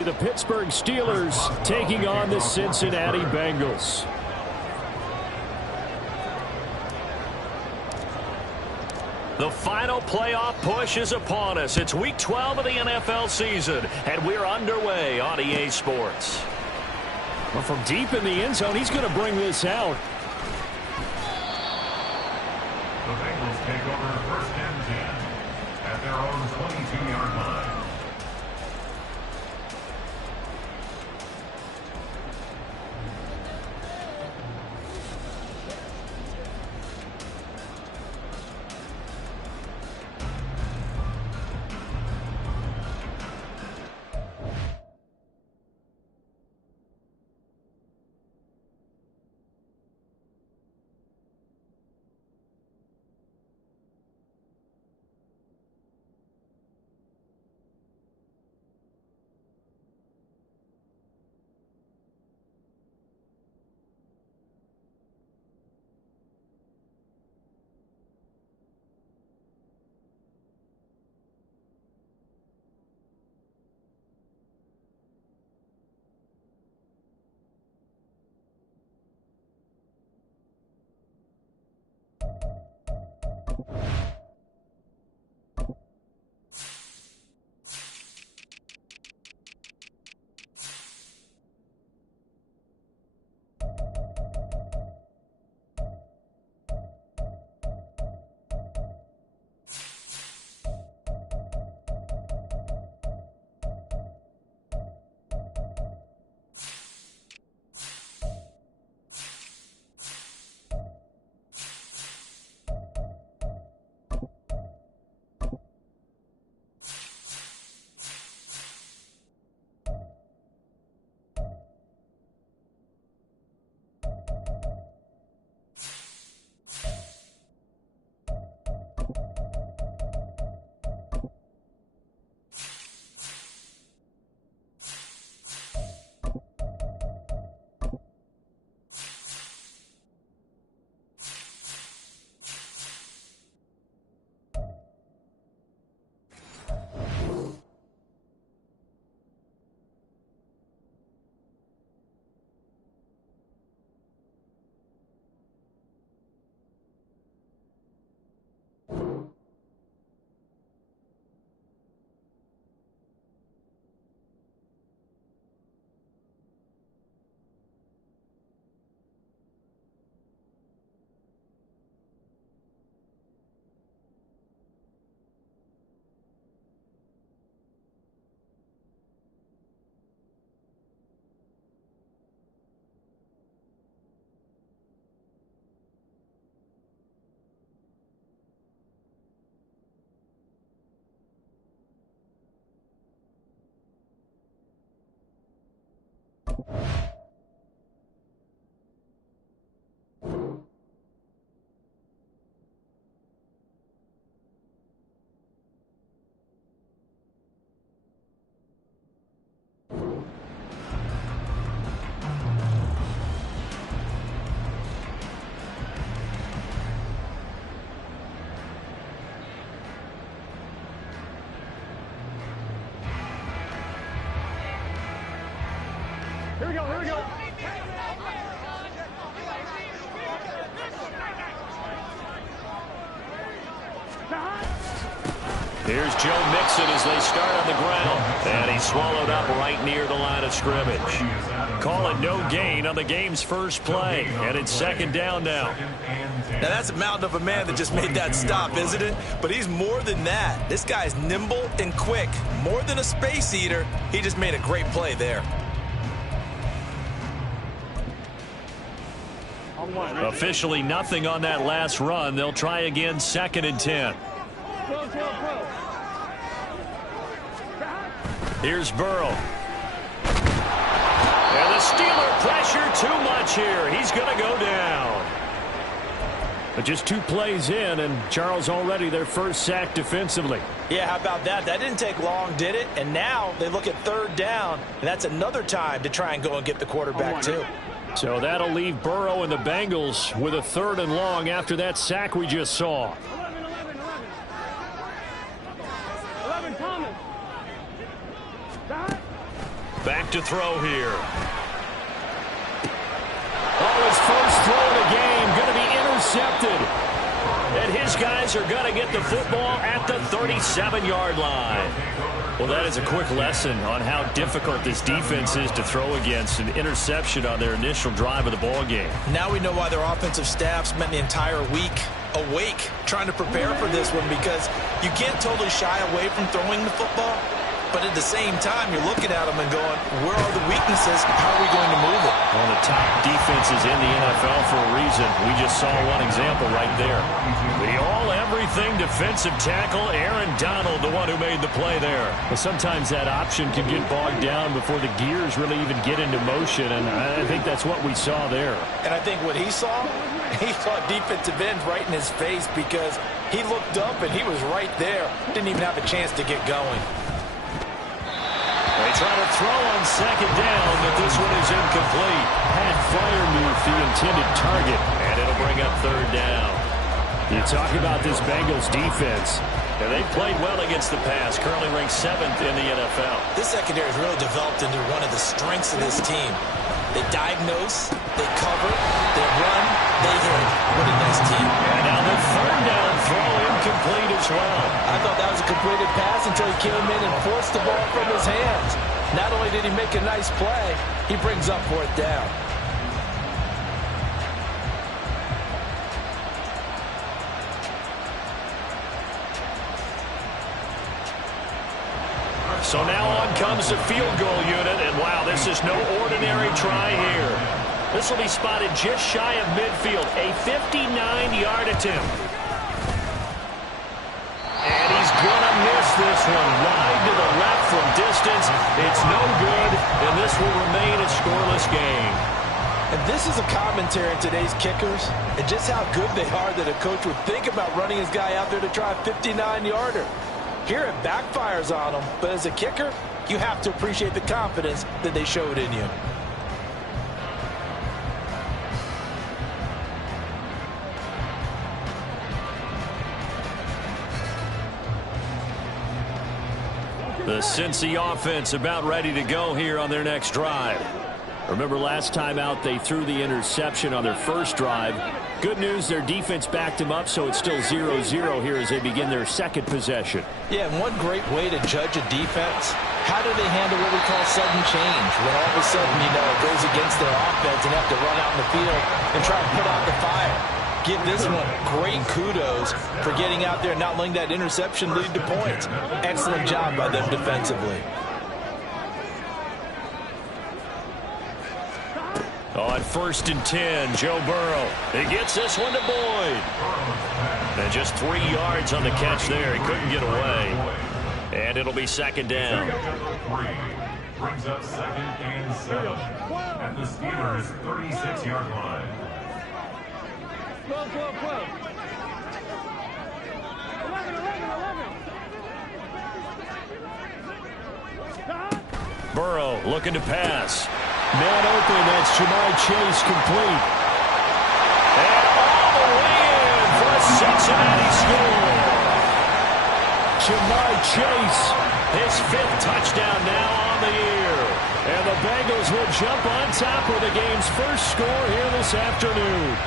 The Pittsburgh Steelers taking on the Cincinnati Bengals. The final playoff push is upon us. It's Week 12 of the NFL season, and we're underway on EA Sports. Well, from deep in the end zone, he's going to bring this out. The Bengals take over first and 10 at their own 22-yard line. Here we go, here we go. Here's Joe Mixon as they start on the ground. And he's swallowed up right near the line of scrimmage. Call it no gain on the game's first play. And it's second down now. Now that's a mountain of a man that just made that stop, isn't it? But he's more than that. This guy's nimble and quick. More than a space eater. He just made a great play there. Officially nothing on that last run. They'll try again, second and 10. Here's Burrow. And the Steeler pressure too much here. He's going to go down. But just 2 plays in, and Charles already their first sack defensively. Yeah, how about that? That didn't take long, did it? And now they look at third down, and that's another time to try and go and get the quarterback too. So that'll leave Burrow and the Bengals with a third and long after that sack we just saw. 11, Thomas. Back to throw here. Oh, his first throw of the game going to be intercepted. And his guys are going to get the football at the 37-yard line. Well, that is a quick lesson on how difficult this defense is to throw against. An interception on their initial drive of the ball game. Now we know why their offensive staff spent the entire week awake trying to prepare for this one, because you can't totally shy away from throwing the football. But at the same time, you're looking at them and going, where are the weaknesses? How are we going to move it? One of the top defenses in the NFL for a reason. We just saw one example right there. The all-everything defensive tackle, Aaron Donald, the one who made the play there. Well, sometimes that option can get bogged down before the gears really even get into motion, and I think that's what we saw there. And I think what he saw defensive ends right in his face, because he looked up and he was right there. Didn't even have a chance to get going. They try to throw on second down, but this one is incomplete. Pat Freiermuth, the intended target, and it'll bring up third down. You talk about this Bengals defense, and they played well against the pass, currently ranked 7th in the NFL. This secondary has really developed into one of the strengths of this team. They diagnose, they cover, they run, they hit. What a nice team. And now the third down throw incomplete as well. I thought that was a completed pass until he came in and forced the ball from his hands. Not only did he make a nice play, he brings up fourth down. So now on comes the field goal unit, and wow, this is no ordinary try here. This will be spotted just shy of midfield, a 59-yard attempt. And he's going to miss this one wide to the left from distance. It's no good, and this will remain a scoreless game. And this is a commentary on today's kickers and just how good they are that a coach would think about running his guy out there to try a 59-yarder. Here it backfires on them, but as a kicker, you have to appreciate the confidence that they showed in you. The Cincy offense about ready to go here on their next drive. Remember last time out they threw the interception on their first drive. Good news, their defense backed them up, so it's still 0-0 here as they begin their second possession. Yeah, and one great way to judge a defense, how do they handle what we call sudden change? When all of a sudden, you know, it goes against their offense and have to run out in the field and try to put out the fire. Give this one great kudos for getting out there and not letting that interception lead to points. Excellent job by them defensively. On 1st and 10, Joe Burrow. He gets this one to Boyd. And just 3 yards on the catch there. He couldn't get away. And it'll be second down. Brings up 2nd and 7 at the Steelers' 36-yard line. Burrow looking to pass. Man open, that's Jamar Chase complete. And all the way in for a Cincinnati score. Jamar Chase, his 5th touchdown now on the year. And the Bengals will jump on top with the game's first score here this afternoon.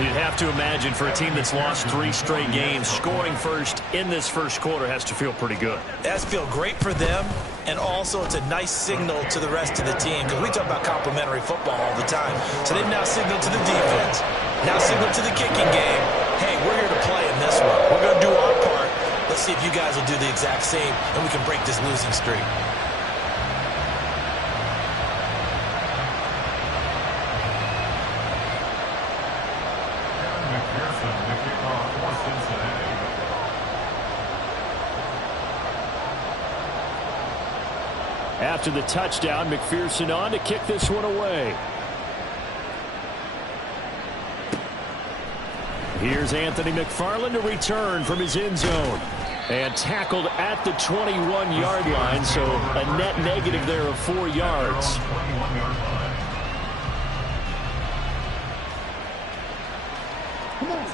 You'd have to imagine for a team that's lost 3 straight games, scoring first in this first quarter has to feel pretty good. It has to feel great for them, and also it's a nice signal to the rest of the team, because we talk about complimentary football all the time. So they've now signaled to the defense, now signaled to the kicking game, hey, we're here to play in this one. We're going to do our part. Let's see if you guys will do the exact same, and we can break this losing streak. After the touchdown, McPherson on to kick this one away. Here's Anthony McFarland to return from his end zone. And tackled at the 21-yard line, so a net negative there of 4 yards.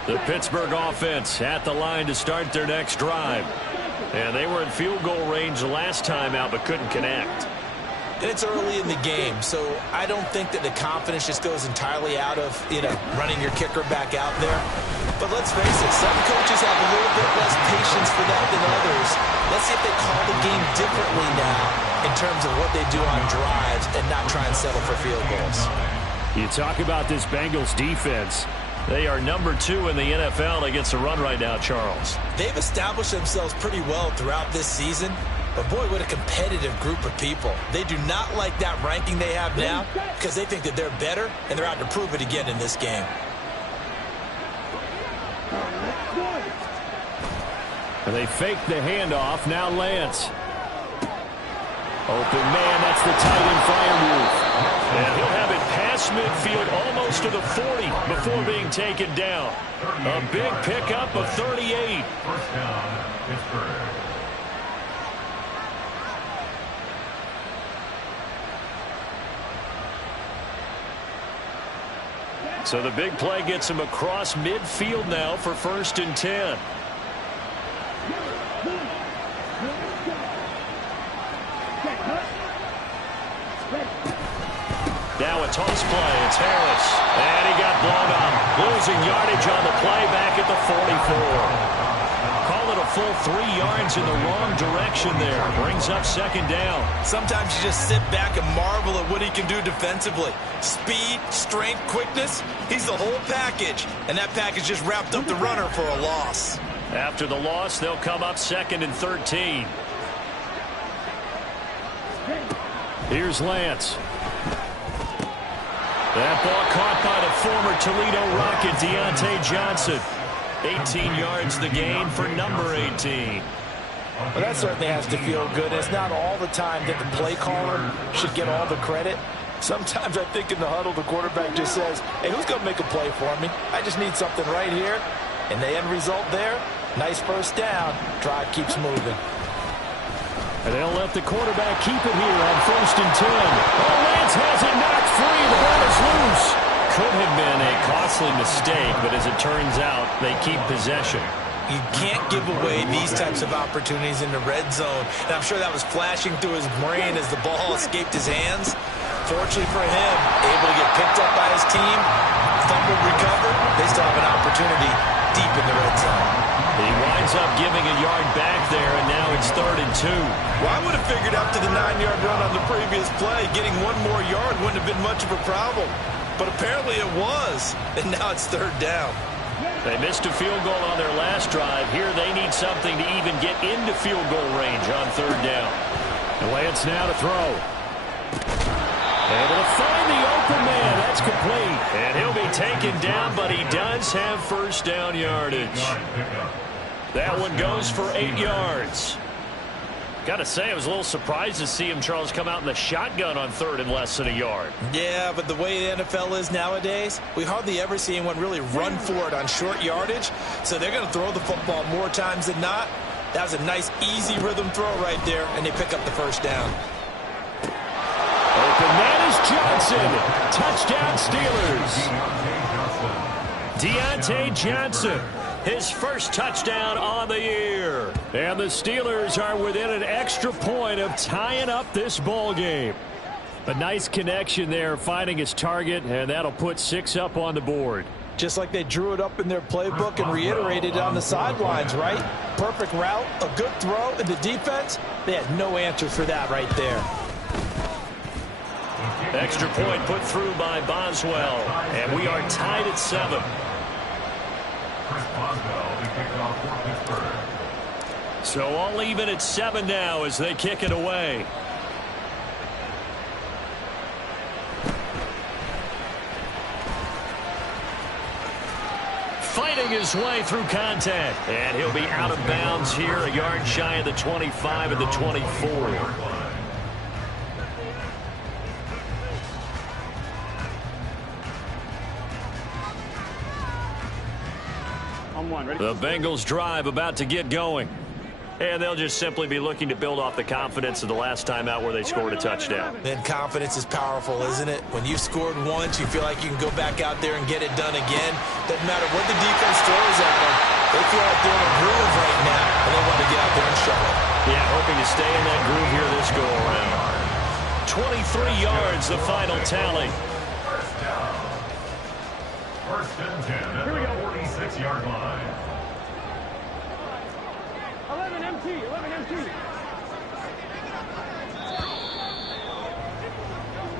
The Pittsburgh offense at the line to start their next drive. And they were in field goal range last time out but couldn't connect. And it's early in the game, so I don't think that the confidence just goes entirely out of, running your kicker back out there. But let's face it, some coaches have a little bit less patience for that than others. Let's see if they call the game differently now in terms of what they do on drives and not try and settle for field goals. You talk about this Bengals defense. They are number 2 in the NFL against the run right now, Charles. They've established themselves pretty well throughout this season. But, boy, what a competitive group of people. They do not like that ranking they have now because they think that they're better, and they're out to prove it again in this game. And they fake the handoff. Now Lance. Open man, that's the tight end fire move. And he'll have it past midfield almost to the 40 before being taken down. A big pickup of 38. First down, Pittsburgh. So the big play gets him across midfield now for 1st and 10. Now a toss play. It's Harris. And he got blown up. Losing yardage on the play back at the 44. Call it a full 3 yards in the wrong direction there. Brings up 2nd down. Sometimes you just sit back and marvel at what he can do defensively. Speed, strength, quickness. He's the whole package. And that package just wrapped up the runner for a loss. After the loss, they'll come up 2nd and 13. Here's Lance. That ball caught by the former Toledo Rocket, Deontay Johnson. 18 yards the gain for number 18. Well, that certainly has to feel good. It's not all the time that the play caller should get all the credit. Sometimes I think in the huddle, the quarterback just says, hey, who's going to make a play for me? I just need something right here. And the end result there, nice 1st down. Drive keeps moving. And they'll let the quarterback keep it here on 1st and 10. Oh, Lance has it knocked free. The ball is loose. Could have been a costly mistake, but as it turns out, they keep possession. You can't give away these types of opportunities in the red zone. And I'm sure that was flashing through his brain as the ball escaped his hands. Fortunately for him, able to get picked up by his team, fumbled, recovered. They still have an opportunity deep in the red zone. He winds up giving a yard back there, and now it's 3rd and 2. Well, I would have figured after the 9-yard run on the previous play, getting 1 more yard wouldn't have been much of a problem. But apparently it was, and now it's 3rd down. They missed a field goal on their last drive. Here they need something to even get into field goal range on 3rd down. And Lance now to throw. Able to find the open man. That's complete. And he'll be taken down, but he does have 1st down yardage. That one goes for 8 yards. Got to say, I was a little surprised to see him, Charles, come out in the shotgun on 3rd and less than a yard. Yeah, but the way the NFL is nowadays, we hardly ever see anyone really run for it on short yardage. So they're going to throw the football more times than not. That was a nice, easy rhythm throw right there, and they pick up the 1st down. Open man is Johnson. Touchdown Steelers. Deontay Johnson. His 1st touchdown on the year. And the Steelers are within an extra point of tying up this ball game. A nice connection there, finding his target, and that'll put 6 up on the board. Just like they drew it up in their playbook and reiterated it on the sidelines, right? Perfect route, a good throw, and the defense, they had no answer for that right there. Extra point put through by Boswell, and we are tied at 7. So all even at 7 now as they kick it away. Fighting his way through contact. And he'll be out of bounds here, a yard shy of the 25 and the 24. The Bengals drive about to get going. And they'll just simply be looking to build off the confidence of the last time out where they scored a touchdown. And confidence is powerful, isn't it? When you've scored once, you feel like you can go back out there and get it done again. Doesn't matter what the defense throws at them. They feel like they're in a groove right now, and they want to get out there and show it. Yeah, hoping to stay in that groove here this go-around. 23 yards, the final tally. First and 10 at the 46-yard line. 11 MT, 11 MT.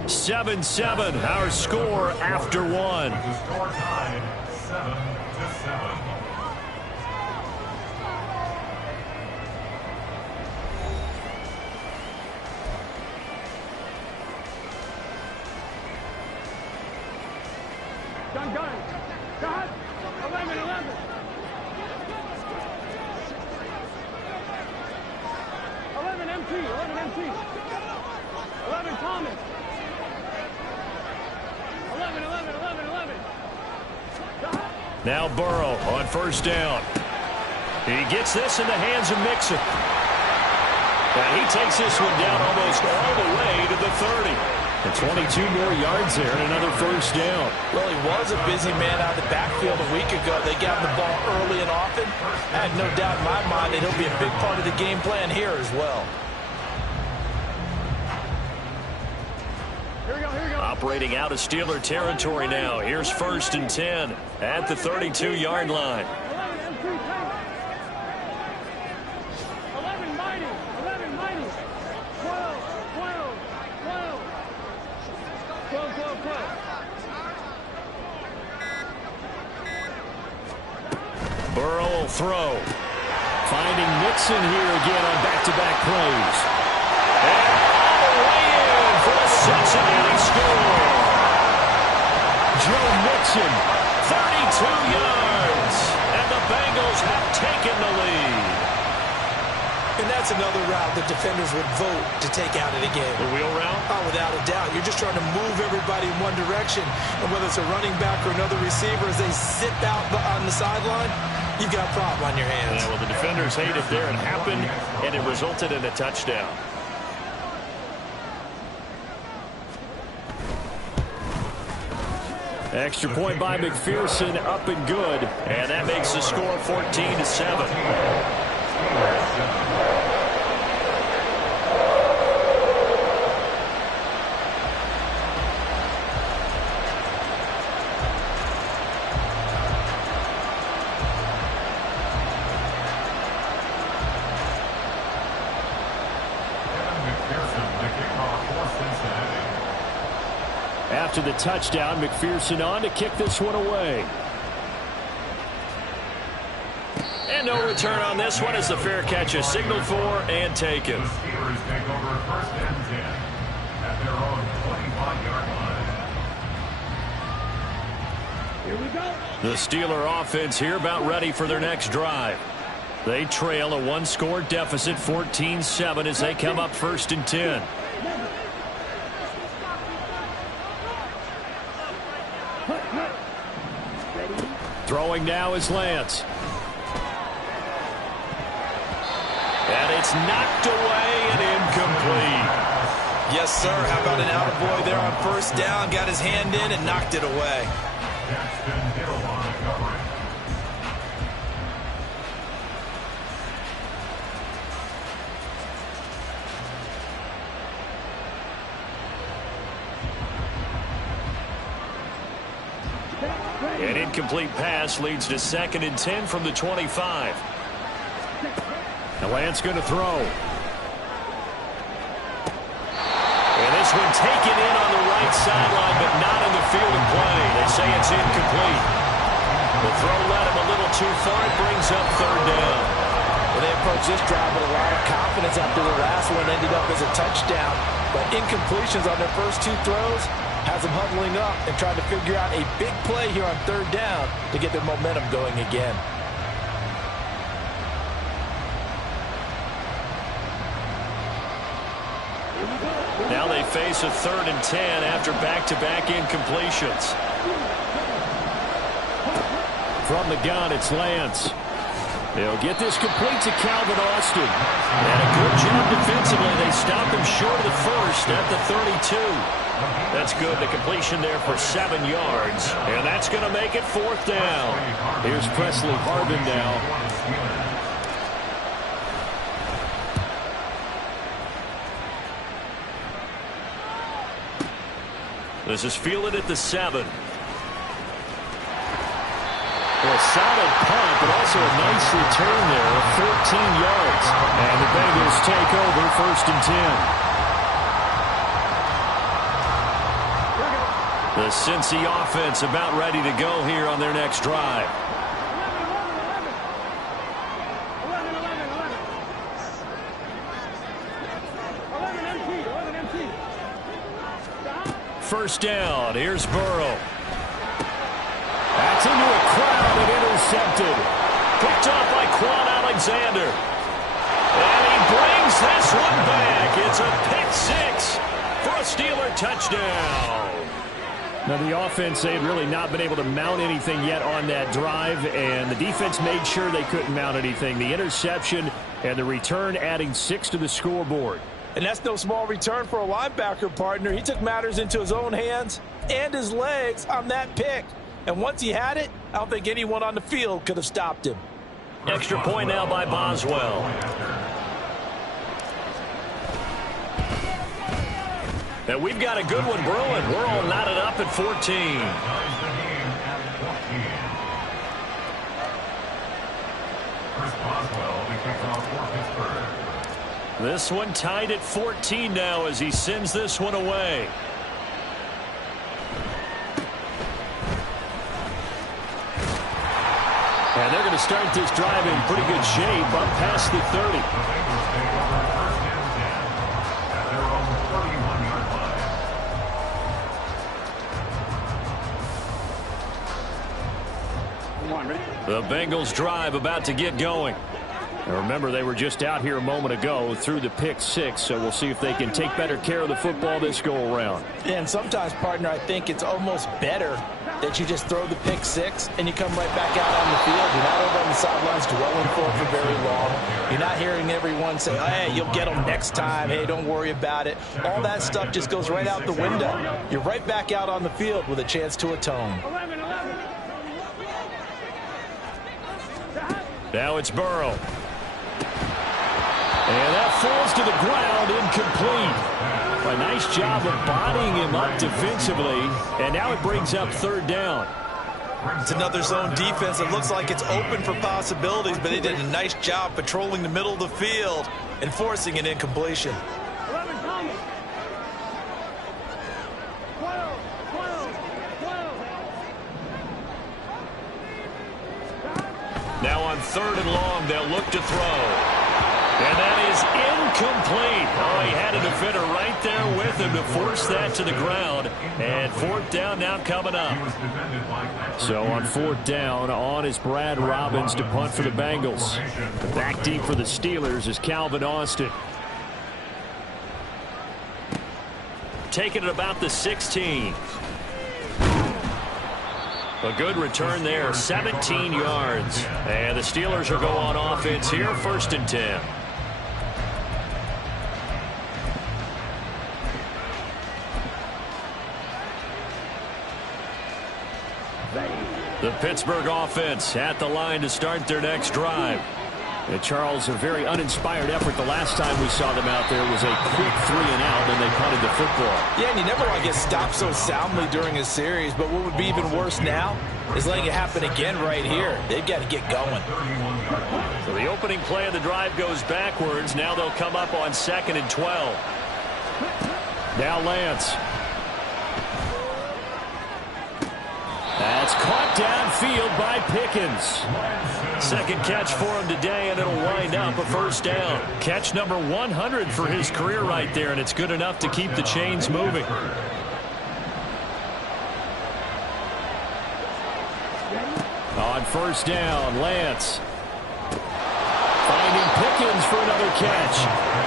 7-7, our score after one. The score tied 7-7. Gun. Got 11, 11. 11 MT, 11 MT. 11 Thomas. 11. Now Burrow on first down. He gets this in the hands of Mixon. And he takes this one down almost all the way to the 30. And 22 more yards there and another first down. Well, he was a busy man out of the backfield a week ago. They got him the ball early and often. I have no doubt in my mind that he'll be a big part of the game plan here as well. Here we go. Operating out of Steeler territory now. Here's first and 10 at the 32-yard line. 11 MT, 11 mighty. 12. Burrow will throw. Finding Mixon here again on back-to-back plays. And all the way in for a Cincinnati score. Joe Mixon, 32 yards. And the Bengals have taken the lead. And that's another route the defenders would vote to take out of the game. The wheel route? Oh, without a doubt. You're just trying to move everybody in one direction. And whether it's a running back or another receiver, as they zip out on the sideline, you've got a problem on your hands. Yeah, well, the defenders hate it there. It happened, and it resulted in a touchdown. Extra point by McPherson, up and good. And that makes the score 14-7. After the touchdown, McPherson on to kick this one away. And no return on this one as the fair catch is signaled for and taken. The Steelers take over first and 10 at their own 25-yard line. Here we go. The Steeler offense here about ready for their next drive. They trail a one-score deficit, 14-7, as they come up first and 10. Throwing now is Lance. And it's knocked away and incomplete. Yes, sir. How about an attaboy there on first down? Got his hand in and knocked it away. Jackson Hill on the coverage. An incomplete pass leads to second and 10 from the 25. Now Lance going to throw. And this one taken in on the right sideline, but not in the field of play. They say it's incomplete. The throw led him a little too far. It brings up third down. Well, they approached this drive with a lot of confidence after the last one ended up as a touchdown. But incompletions on their first two throws has them huddling up and trying to figure out a big play here on third down to get their momentum going again. Now they face a third and 10 after back-to-back incompletions. From the gun, it's Lance. They'll get this complete to Calvin Austin. And a good job defensively. They stopped him short of the first at the 32. That's good. The completion there for 7 yards. And that's going to make it fourth down. Here's Presley Harvin now. This is fielded at the 7. Well, a solid punt, but also a nice return there of 14 yards. And the Bengals take over 1st and 10. The Cincy offense about ready to go here on their next drive. 1st down. Here's Burrow. That's into a crowd and intercepted. Picked off by Quan Alexander. And he brings this one back. It's a pick 6 for a Steeler touchdown. Now, the offense, they had really not been able to mount anything yet on that drive, and the defense made sure they couldn't mount anything. The interception and the return adding 6 to the scoreboard. And that's no small return for a linebacker, partner. He took matters into his own hands and his legs on that pick. And once he had it, I don't think anyone on the field could have stopped him. Extra point now by Boswell. And we've got a good one brewing. We're all knotted up at 14. This one tied at 14 now as he sends this one away. And they're going to start this drive in pretty good shape up past the 30. The Bengals drive about to get going. And remember, they were just out here a moment ago through the pick 6, so we'll see if they can take better care of the football this go around. And sometimes, partner, I think it's almost better that you just throw the pick 6 and you come right back out on the field. You're not over on the sidelines dwelling for it for very long. You're not hearing everyone say, hey, you'll get them next time. Hey, don't worry about it. All that stuff just goes right out the window. You're right back out on the field with a chance to atone. Now it's Burrow. And that falls to the ground, incomplete. A nice job of bodying him up defensively, and now it brings up 3rd down. It's another zone defense. It looks like it's open for possibilities, but they did a nice job patrolling the middle of the field and forcing an incompletion. 11 Thomas. 12. Now on 3rd and long, they'll look to throw. And that is incomplete. Oh, he had a defender right there with him to force that to the ground. And 4th down now coming up. So on 4th down, on is Brad Robbins to punt for the Bengals. Back deep for the Steelers is Calvin Austin. Taking it about the 16. A good return there, 17 yards. And the Steelers will go on offense here, 1st and 10. The Pittsburgh offense at the line to start their next drive. And Charles, a very uninspired effort the last time we saw them out there was a quick 3 and out, and they punted the football. Yeah, and you never want to get stopped so soundly during a series, but what would be even worse now is letting it happen again right here. They've got to get going. So the opening play of the drive goes backwards. Now they'll come up on 2nd and 12. Now Lance. That's caught downfield by Pickens. 2nd catch for him today, and it'll wind up a 1st down. Catch number 100 for his career right there, and it's good enough to keep the chains moving. On 1st down, Lance. Finding Pickens for another catch.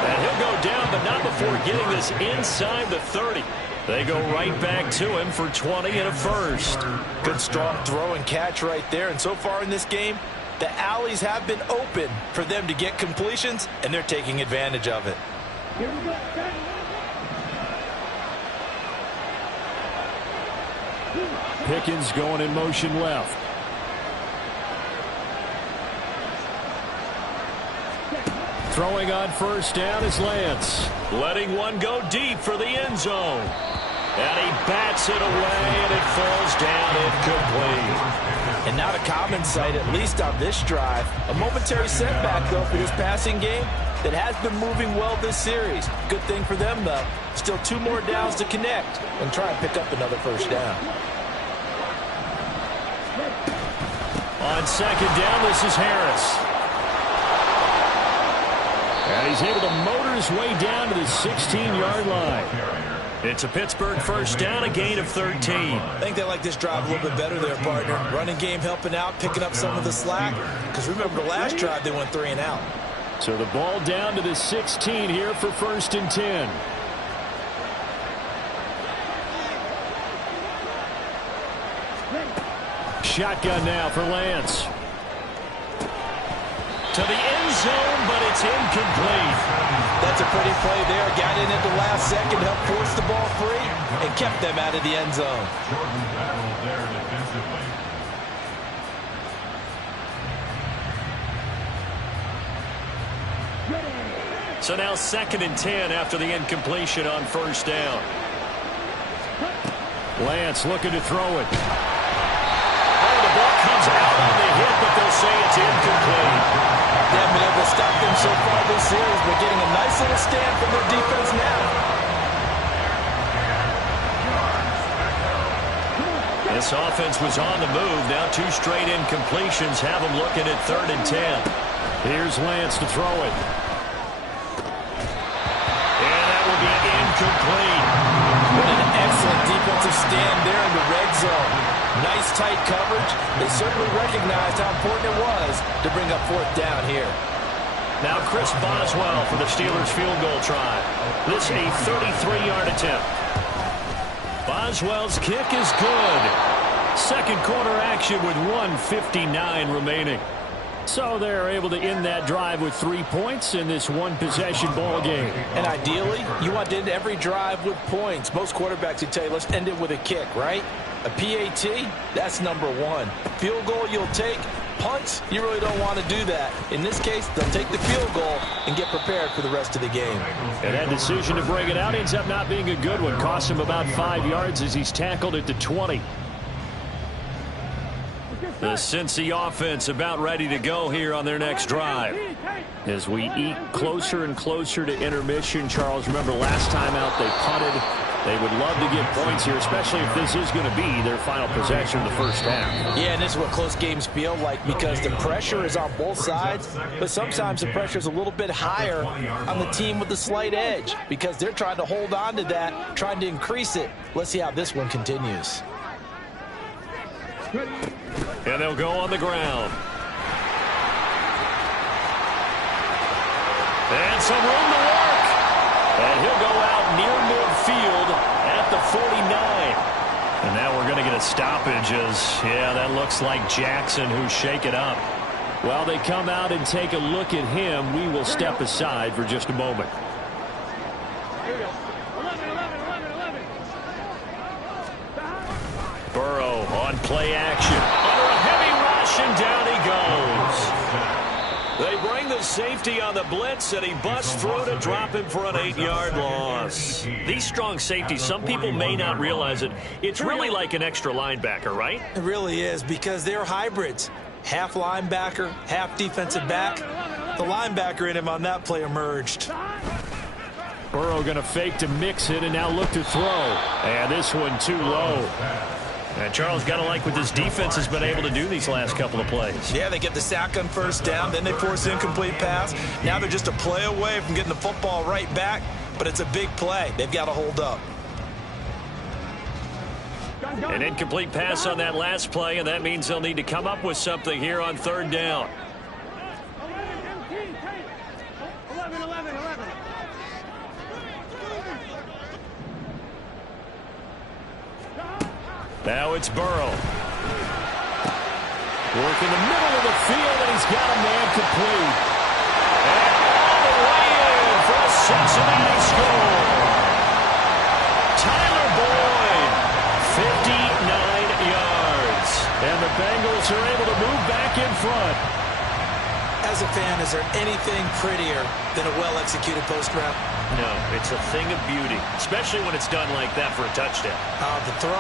And he'll go down, but not before getting this inside the 30. They go right back to him for 20 and a 1st. Good strong throw and catch right there. And so far in this game, the alleys have been open for them to get completions, and they're taking advantage of it. Here we go. Pickens going in motion left. Throwing on 1st down is Lance. Letting one go deep for the end zone. And he bats it away, and it falls down incomplete. And not a common sight, at least on this drive. A momentary setback, though, for this passing game that has been moving well this series. Good thing for them, though. Still 2 more downs to connect and try and pick up another first down. On second down, this is Harris. And he's able to motor his way down to the 16-yard line. It's a Pittsburgh first down, a gain of 13. I think they like this drive a little bit better there, partner. Running game helping out, picking up some of the slack. Because remember the last drive, they went 3 and out. So the ball down to the 16 here for first and 10. Shotgun now for Lance. To the end zone, but it's incomplete. That's a pretty play there. Got in at the last second, helped force the ball free, and kept them out of the end zone. Jordan battled there defensively. So now second and 10 after the incompletion on first down. Lance looking to throw it. Oh, the ball comes out on the hit, but they'll say it's incomplete. They haven't been able to stop them so far this series, but getting a nice little stand from their defense now. This offense was on the move. Now 2 straight incompletions have them looking at third and 10. Here's Lance to throw it. And that will be incomplete. What an excellent defensive stand there in the red zone. Nice tight coverage. They certainly recognized how important it was to bring up fourth down here. Now Chris Boswell for the Steelers field goal try. This a 33-yard attempt. Boswell's kick is good. Second quarter action with 1:59 remaining. So they're able to end that drive with 3 points in this one-possession ball game. And ideally, you want to end every drive with points. Most quarterbacks would tell you, let's end it with a kick, right? A PAT, that's number 1. Field goal you'll take. Punts, you really don't want to do that. In this case, they'll take the field goal and get prepared for the rest of the game. And that decision to bring it out ends up not being a good one. Costs him about 5 yards as he's tackled at the 20. The Cincy offense about ready to go here on their next drive. As we eke closer and closer to intermission, Charles, remember last time out they punted. They would love to get points here, especially if this is going to be their final possession of the first half. Yeah, and this is what close games feel like because the pressure is on both sides, but sometimes the pressure is a little bit higher on the team with the slight edge because they're trying to hold on to that, trying to increase it. Let's see how this one continues. And they'll go on the ground. And some room to work. And he'll go out near midfield at the 49. And now we're going to get a stoppage as, yeah, that looks like Jackson who's shaken up. While they come out and take a look at him, we will step aside for just a moment. Burrow on play action. Under a heavy rush, and down he goes. They bring the safety on the blitz, and he busts through to drop him for an 8-yard loss. These strong safeties, some people may not realize it. It's really like an extra linebacker, right? It really is because they're hybrids. Half linebacker, half defensive back. The linebacker in him on that play emerged. Burrow going to fake to mix it and now look to throw. And this one too low. And Charles, got to like what this defense has been able to do these last couple of plays. Yeah, they get the sack on first down, then they force an incomplete pass. Now they're just a play away from getting the football right back, but it's a big play. They've got to hold up. An incomplete pass on that last play, and that means they'll need to come up with something here on third down. 11. Now it's Burrow. Work in the middle of the field, and he's got a man complete. And all the way in for a Cincinnati score. Tyler Boyd, 59 yards. And the Bengals are able to move back in front. As a fan, is there anything prettier than a well-executed post route? No, it's a thing of beauty, especially when it's done like that for a touchdown. The throw,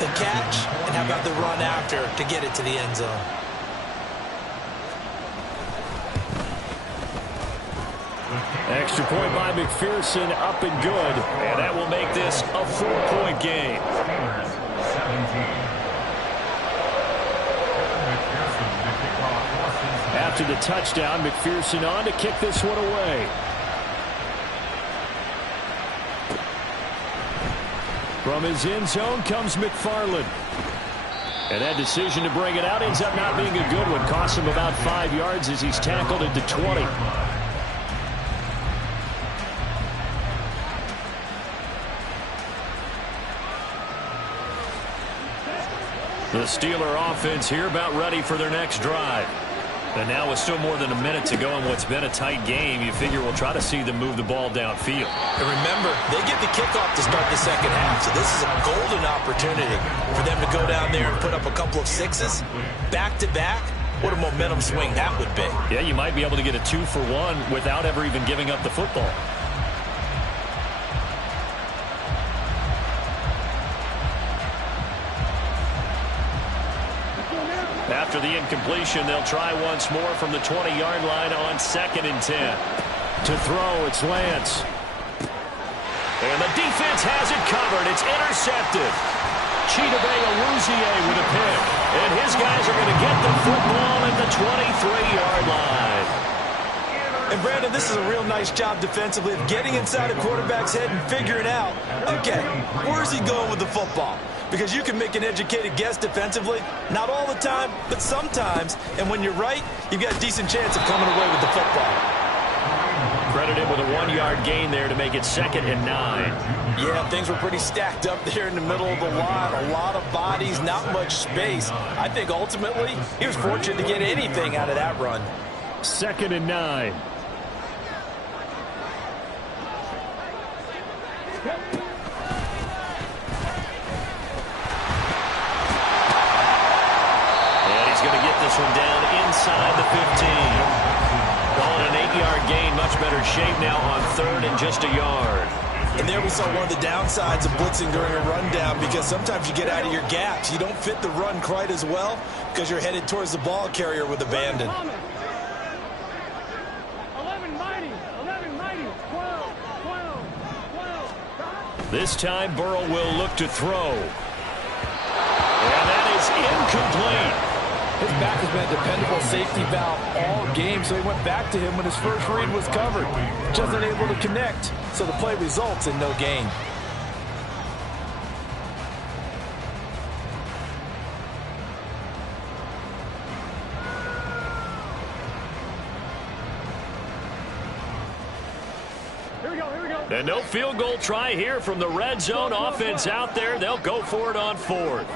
the catch, and how about the run after to get it to the end zone? Extra point by McPherson, up and good. And that will make this a 4-point game. Steelers 17. After the touchdown, McPherson on to kick this one away. From his end zone comes McFarland. And that decision to bring it out ends up not being a good one. Costs him about 5 yards as he's tackled into 20. The Steeler offense here about ready for their next drive. And now with still more than a minute to go in what's been a tight game, you figure we'll try to see them move the ball downfield. And remember, they get the kickoff to start the second half, so this is a golden opportunity for them to go down there and put up a couple of sixes back-to-back. What a momentum swing that would be. Yeah, you might be able to get a 2-for-1 without ever even giving up the football. After the incompletion, they'll try once more from the 20-yard line on 2nd and 10. To throw, it's Lance. And the defense has it covered. It's intercepted. Chidobe Awuzie with a pick. And his guys are going to get the football at the 23-yard line. And, Brandon, this is a real nice job defensively of getting inside a quarterback's head and figuring out, okay, where's he going with the football? Because you can make an educated guess defensively, not all the time, but sometimes. And when you're right, you've got a decent chance of coming away with the football. Credited with a 1-yard gain there to make it 2nd and 9. Yeah, things were pretty stacked up there in the middle of the line. A lot of bodies, not much space. I think ultimately he was fortunate to get anything out of that run. 2nd and 9. This one down inside the 15. Call it an 8-yard gain. Much better shape now on 3rd and just a yard. And there we saw one of the downsides of blitzing during a rundown, because sometimes you get out of your gaps. You don't fit the run quite as well because you're headed towards the ball carrier with abandon. 11 mighty, 12. This time Burrow will look to throw. And that is incomplete. His back has been a dependable safety valve all game, so he went back to him when his first read was covered. Just unable to connect, so the play results in no gain. Here we go. And no field goal try here from the red zone offense out there. They'll go for it on 4th.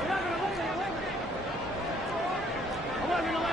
11.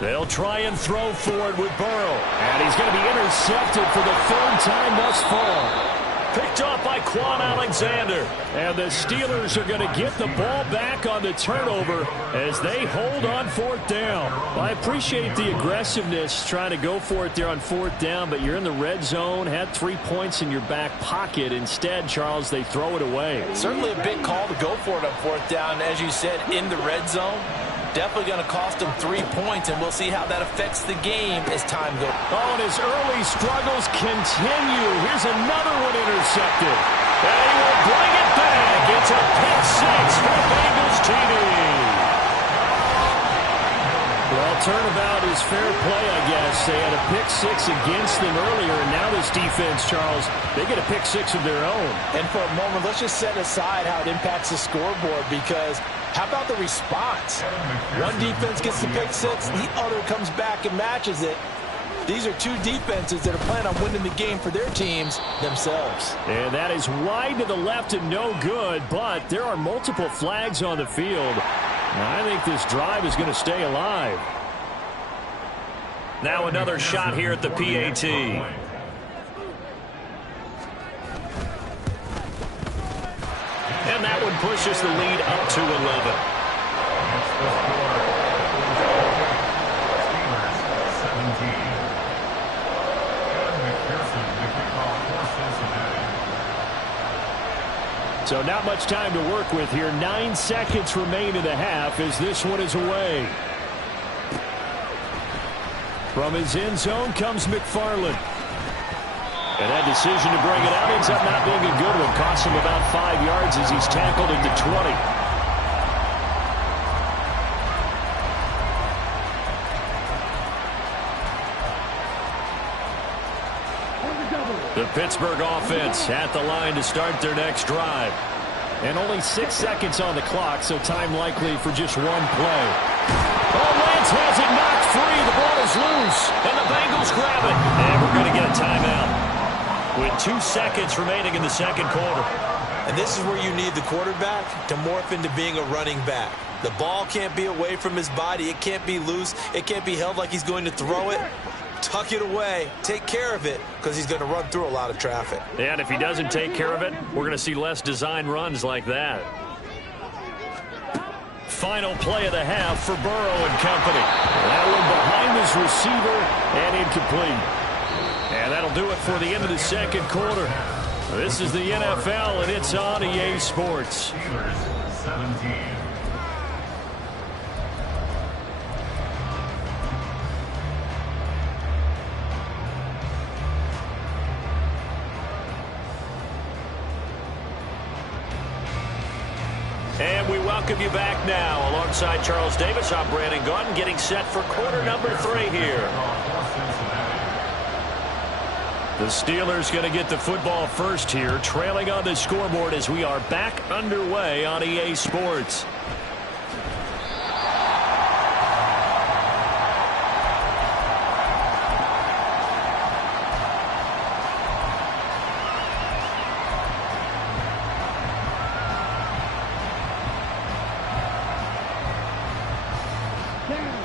They'll try and throw for it with Burrow. And he's going to be intercepted for the 3rd time thus far. Picked off by Quan Alexander. And the Steelers are going to get the ball back on the turnover as they hold on 4th down. Well, I appreciate the aggressiveness trying to go for it there on 4th down, but you're in the red zone, had 3 points in your back pocket. Instead, Charles, they throw it away. Certainly a big call to go for it on 4th down. As you said, in the red zone. Definitely going to cost them 3 points, and we'll see how that affects the game as time goes. Oh, and his early struggles continue. Here's another one intercepted. And he will bring it back. It's a pick 6 for Bengals TD. Well, turnabout is fair play, I guess. They had a pick 6 against them earlier, and now this defense, Charles, they get a pick 6 of their own. And for a moment, let's just set aside how it impacts the scoreboard, because how about the response? One defense gets the pick 6, the other comes back and matches it. These are two defenses that are planning on winning the game for their teams themselves. And that is wide to the left and no good, but there are multiple flags on the field. I think this drive is going to stay alive. Now another shot here at the PAT. And that one pushes the lead up to 11. So not much time to work with here. 9 seconds remain in the half as this one is away. From his end zone comes McFarland. And that decision to bring it out ends up not being a good one. Costs him about 5 yards as he's tackled into 20. The Pittsburgh offense at the line to start their next drive. And only 6 seconds on the clock, so time likely for just one play. Oh, Lance has it knocked free. The ball is loose, and the Bengals grab it. And we're going to get a timeout with 2 seconds remaining in the second quarter. And this is where you need the quarterback to morph into being a running back. The ball can't be away from his body. It can't be loose. It can't be held like he's going to throw it. Tuck it away. Take care of it because he's going to run through a lot of traffic. Yeah, and if he doesn't take care of it, we're going to see less design runs like that. Final play of the half for Burrow and company. That one behind his receiver and incomplete. And that'll do it for the end of the second quarter. This is the NFL, and it's on EA Sports. 17. And we welcome you back now. Alongside Charles Davis, I'm Brandon Gaudin, getting set for quarter number 3 here. The Steelers going to get the football first here, trailing on the scoreboard as we are back underway on EA Sports.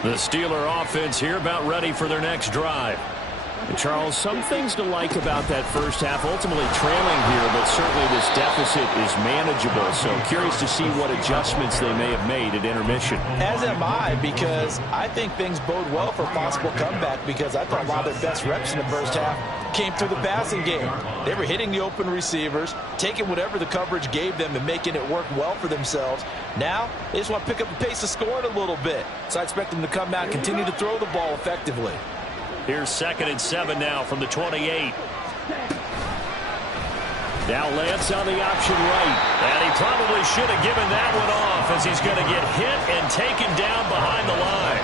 The Steeler offense here about ready for their next drive. And Charles, some things to like about that first half. Ultimately trailing here, but certainly this deficit is manageable. So curious to see what adjustments they may have made at intermission. As am I, because I think things bode well for a possible comeback, because I thought a lot of their best reps in the first half came through the passing game. They were hitting the open receivers, taking whatever the coverage gave them and making it work well for themselves. Now, they just want to pick up the pace of scoring a little bit. So I expect them to come out and continue to throw the ball effectively. Here's 2nd and 7 now from the 28. Now Lance on the option right. And he probably should have given that one off as he's going to get hit and taken down behind the line.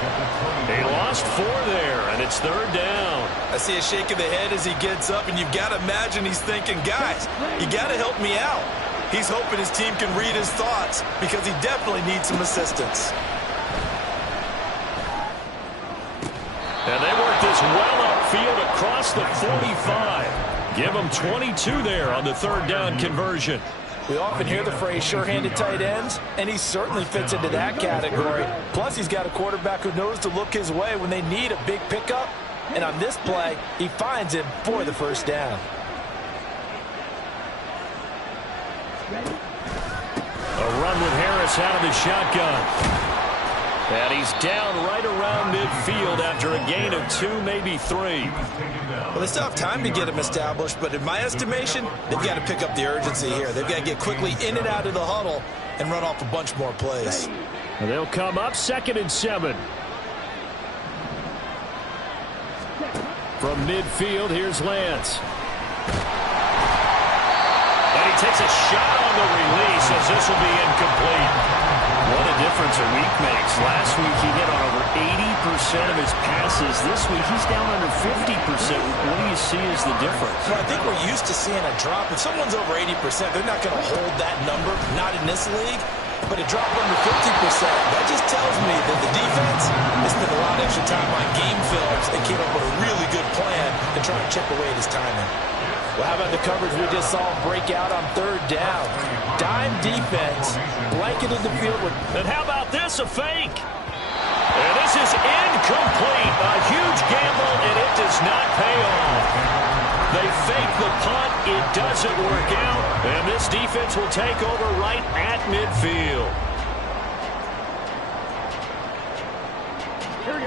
They lost 4 there, and it's 3rd down. I see a shake of the head as he gets up, and you've got to imagine he's thinking, guys, you got to help me out. He's hoping his team can read his thoughts because he definitely needs some assistance. And they work this well upfield across the 45. Give them 22 there on the 3rd down conversion. We often hear the phrase sure-handed tight ends, and he certainly fits into that category. Plus, he's got a quarterback who knows to look his way when they need a big pickup. And on this play, he finds him for the 1st down. A run with Harris out of the shotgun. And he's down right around midfield after a gain of 2, maybe 3. Well, they still have time to get him established, but in my estimation, they've got to pick up the urgency here. They've got to get quickly in and out of the huddle and run off a bunch more plays. And they'll come up 2nd and 7. From midfield, here's Lance. And he takes a shot on the release as this will be incomplete. What a difference a week makes. Last week he hit on over 80% of his passes. This week he's down under 50%. What do you see as the difference? Well, I think we're used to seeing a drop. If someone's over 80%, they're not going to hold that number, not in this league. But a drop under 50%, that just tells me that the defense has spent a lot of extra time on game films and came up with a really good plan to try and chip away at his timing. Well, how about the coverage we just saw break out on 3rd down? Dime defense, blanketed the field with... And how about this, a fake? And this is incomplete. A huge gamble, and it does not pay off. They fake the punt. It doesn't work out. And this defense will take over right at midfield.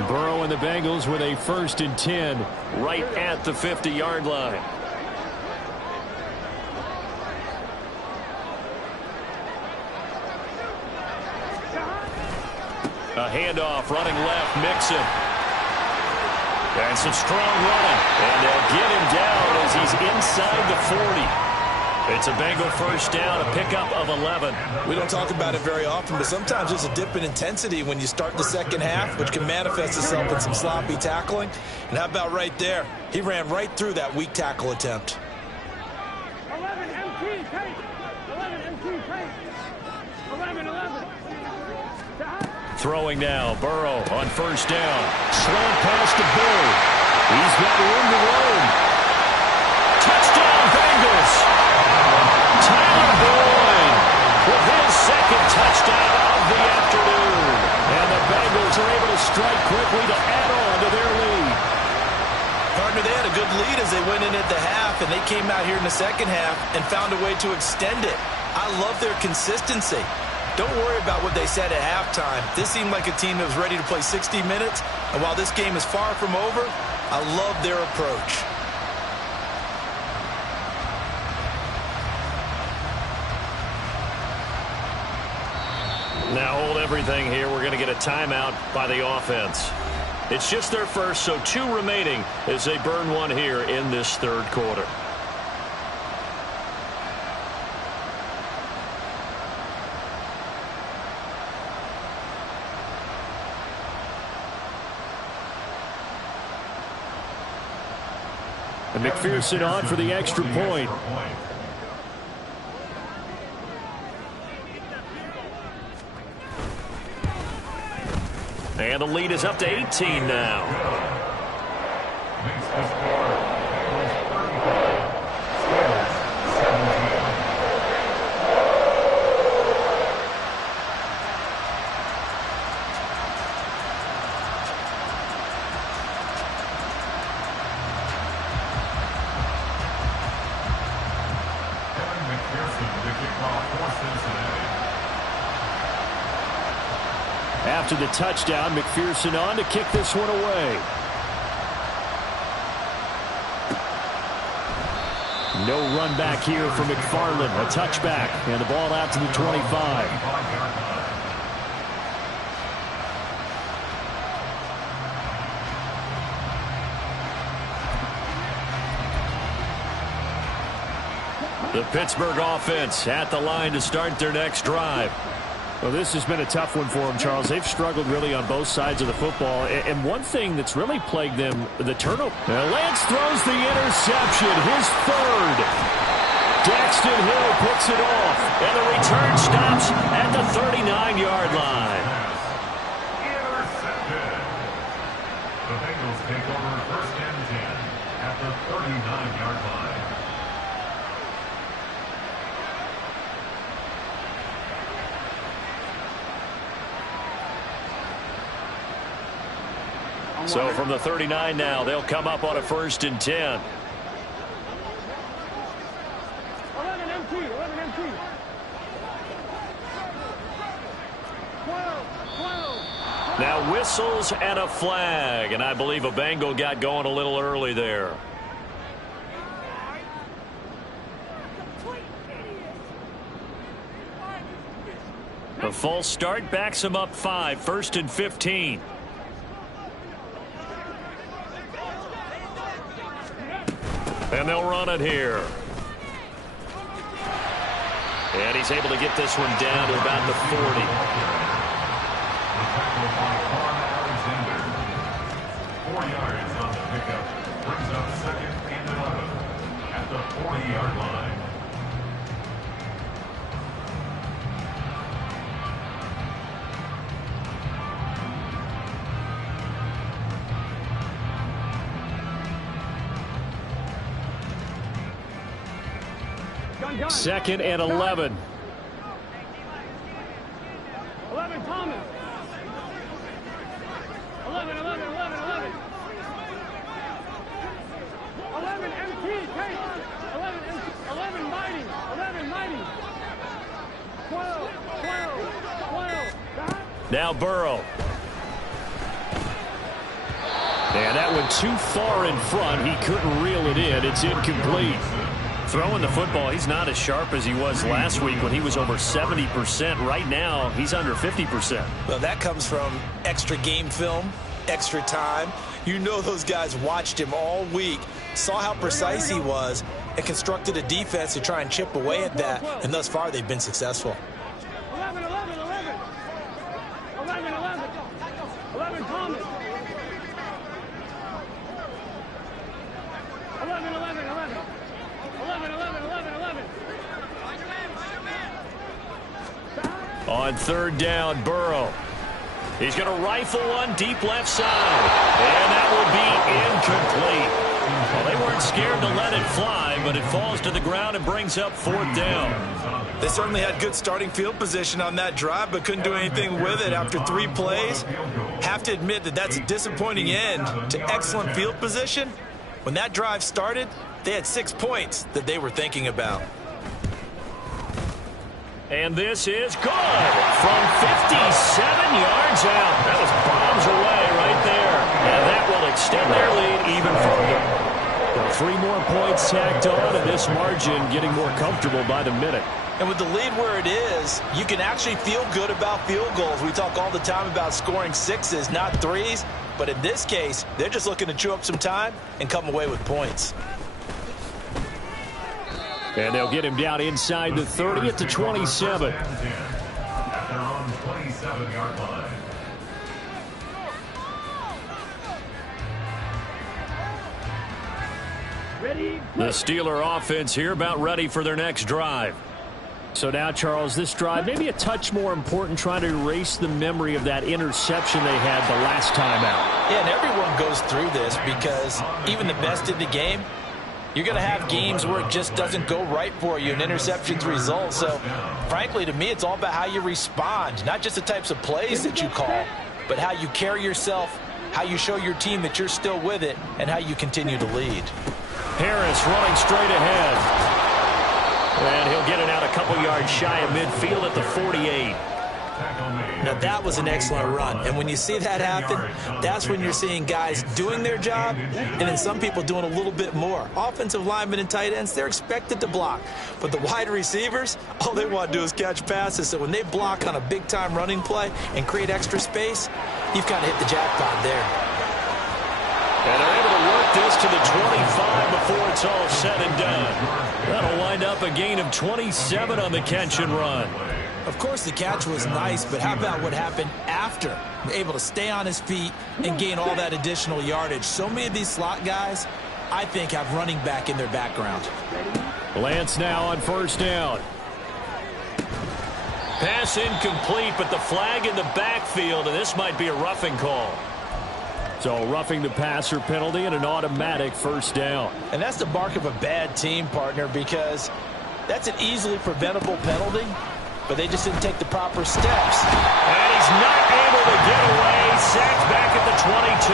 Burrow and the Bengals with a 1st and 10 right at the 50-yard line. handoff, running left, Mixon. And some strong running. And they'll get him down as he's inside the 40. It's a Bengal first down, a pickup of 11. We don't talk about it very often, but sometimes there's a dip in intensity when you start the second half, which can manifest itself in some sloppy tackling. And how about right there? He ran right through that weak tackle attempt. 11 MT, take. 11 MT, take. 11. Throwing now, Burrow on first down. Slant pass to Bull. He's got room to roam. Touchdown, Bengals. Tyler Boyd with his second touchdown of the afternoon. And the Bengals are able to strike quickly to add on to their lead. Partner, they had a good lead as they went in at the half, and they came out here in the second half and found a way to extend it. I love their consistency. Don't worry about what they said at halftime. This seemed like a team that was ready to play 60 minutes, and while this game is far from over, I love their approach. Now hold everything here. We're going to get a timeout by the offense. It's just their first, so 2 remaining as they burn one here in this third quarter. And McPherson on for the extra point. And the lead is up to 18 now. Makes the score. Steelers 17. After the touchdown, McPherson on to kick this one away. No run back here for McFarland. A touchback and the ball out to the 25. The Pittsburgh offense at the line to start their next drive. Well, this has been a tough one for them, Charles. They've struggled really on both sides of the football. And one thing that's really plagued them, the turnover. Lance throws the interception, his third. Daxton Hill picks it off. And the return stops at the 39-yard line. Intercepted. The Bengals take over first and 10 at the 39-yard line. So from the 39 now, they'll come up on a first and 10. 11 MT, 11 MT. 12. Now whistles and a flag, and I believe a Bengal got going a little early there. A false start backs him up 5, first and 15. And they'll run it here. And he's able to get this one down to about the 40. The tackle by Alexander. 4 yards on the pickup. Brings up second and 11 at the 40-yard line. Second and 11. 11 Thomas. 11. 11 MT, take. 11 Mighty. 11 Mighty. 12. Now Burrow. And that one too far in front. He couldn't reel it in. It's incomplete. Throwing the football, he's not as sharp as he was last week when he was over 70%. Right now, he's under 50%. Well, that comes from extra game film, extra time. You know those guys watched him all week, saw how precise he was, and constructed a defense to try and chip away at that, and thus far they've been successful. 11, 11, 11. 11, 11. 11, Thomas. 11, 11, 11. 11, 11, 11, 11. On third down, Burrow. He's going to rifle one deep left side. And that will be incomplete. Well, they weren't scared to let it fly, but it falls to the ground and brings up fourth down. They certainly had good starting field position on that drive, but couldn't do anything with it after 3 plays. Have to admit that that's a disappointing end to excellent field position. When that drive started, they had 6 points that they were thinking about. And this is good from 57 yards out. That was bombs away right there. And that will extend their lead even further. Well, 3 more points tacked on, and this margin getting more comfortable by the minute. And with the lead where it is, you can actually feel good about field goals. We talk all the time about scoring 6s, not 3s. But in this case, they're just looking to chew up some time and come away with points. And they'll get him down inside the 30 at the 27. At their own 27-yard line. Ready? The Steeler offense here about ready for their next drive. So now, Charles, this drive maybe a touch more important, trying to erase the memory of that interception they had the last time out. Yeah, and everyone goes through this because even the best in the game, you're going to have games where it just doesn't go right for you and interceptions result. So, frankly, to me, it's all about how you respond, not just the types of plays that you call, but how you carry yourself, how you show your team that you're still with it, and how you continue to lead. Harris running straight ahead. And he'll get it out a couple yards shy of midfield at the 48. Now, that was an excellent run. And when you see that happen, that's when you're seeing guys doing their job and then some people doing a little bit more. Offensive linemen and tight ends, they're expected to block. But the wide receivers, all they want to do is catch passes. So when they block on a big-time running play and create extra space, you've kind of hit the jackpot there. And they're able to work this to the 25 before it's all said and done. That'll wind up a gain of 27 on the catch and run. Of course, the catch was nice, but how about what happened after? Able to stay on his feet and gain all that additional yardage. So many of these slot guys, I think, have running back in their background. Lance now on first down. Pass incomplete, but the flag in the backfield, and this might be a roughing call. So roughing the passer penalty and an automatic first down. And that's the mark of a bad team, partner, because that's an easily preventable penalty, but they just didn't take the proper steps. And he's not able to get away. Sacked back at the 22.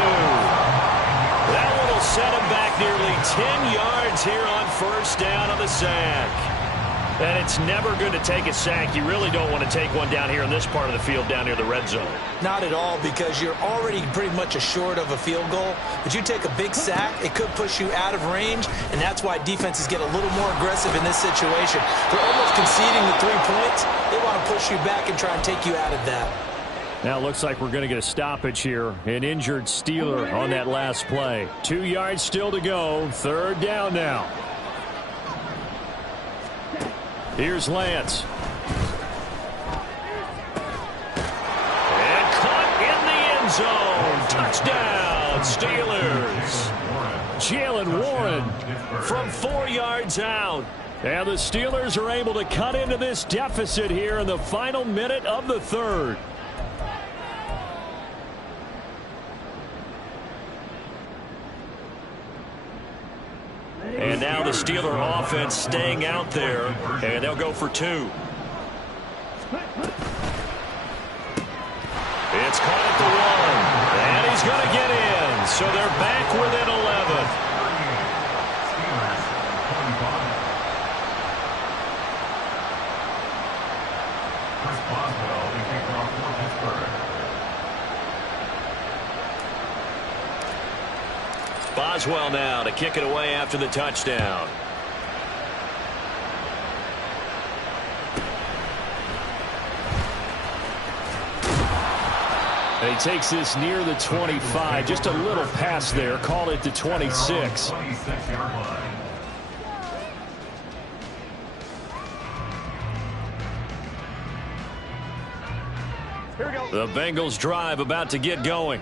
That one will set him back nearly 10 yards here on first down on the sack. And it's never good to take a sack. You really don't want to take one down here in this part of the field down near the red zone. Not at all, because you're already pretty much assured of a field goal. But you take a big sack, it could push you out of range, and that's why defenses get a little more aggressive in this situation. They're almost conceding the 3 points. They want to push you back and try and take you out of that. Now it looks like we're going to get a stoppage here. An injured Steeler on that last play. 2 yards still to go. Third down now. Here's Lance. And caught in the end zone. Touchdown, Steelers. Jalen Warren from 4 yards out. And the Steelers are able to cut into this deficit here in the final minute of the third. And now the Steeler offense staying out there, and they'll go for 2. It's caught at the 1, and he's going to get in. So they're back within 11. Chris Boswell, the kickoff for Pittsburgh. Boswell now to kick it away after the touchdown. And he takes this near the 25. Just a little pass there. Call it the 26. The Bengals drive about to get going.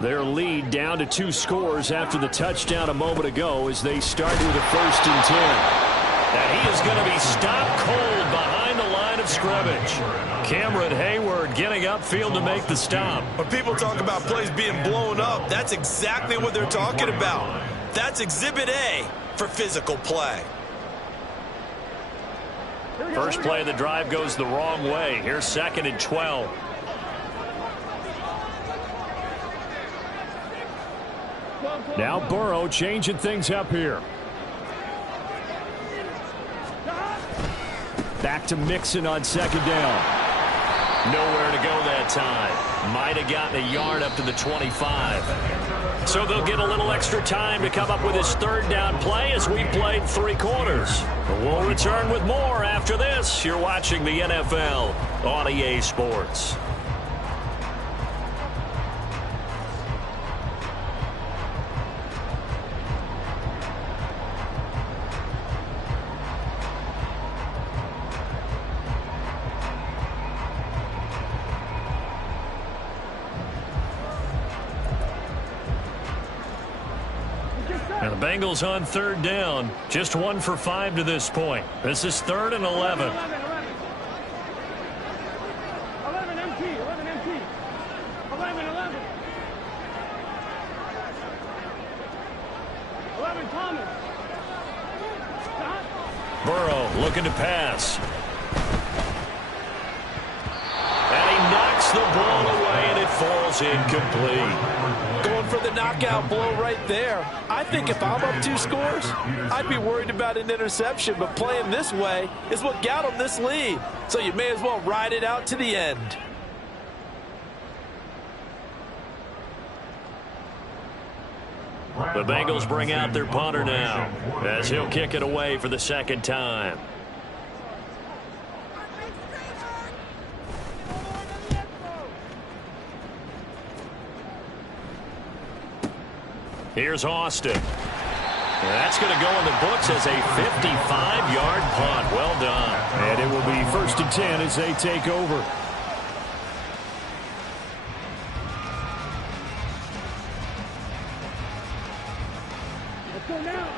Their lead down to 2 scores after the touchdown a moment ago as they start with a 1st and 10. And he is going to be stopped cold behind the line of scrimmage. Cameron Hayward getting upfield to make the stop. When people talk about plays being blown up, that's exactly what they're talking about. That's Exhibit A for physical play. First play of the drive goes the wrong way. Here's 2nd and 12. Now Burrow changing things up here. Back to Mixon on 2nd down. Nowhere to go that time. Might have gotten a yard up to the 25. So they'll get a little extra time to come up with his 3rd down play as we played 3 quarters. We'll return with more after this. You're watching the NFL on EA Sports. And the Bengals on 3rd down. Just 1 for 5 to this point. This is 3rd and 11. 11 empty. 11 empty. 11. 11 Thomas. Stop. Burrow looking to pass. And he knocks the ball away, and it falls incomplete. Going for the knockout blow right there. I think if I'm up 2 scores, I'd be worried about an interception, but playing this way is what got them this lead. So you may as well ride it out to the end. The Bengals bring out their punter now as he'll kick it away for the 2nd time. Here's Austin. And that's going to go in the books as a 55-yard punt. Well done. And it will be 1st and 10 as they take over.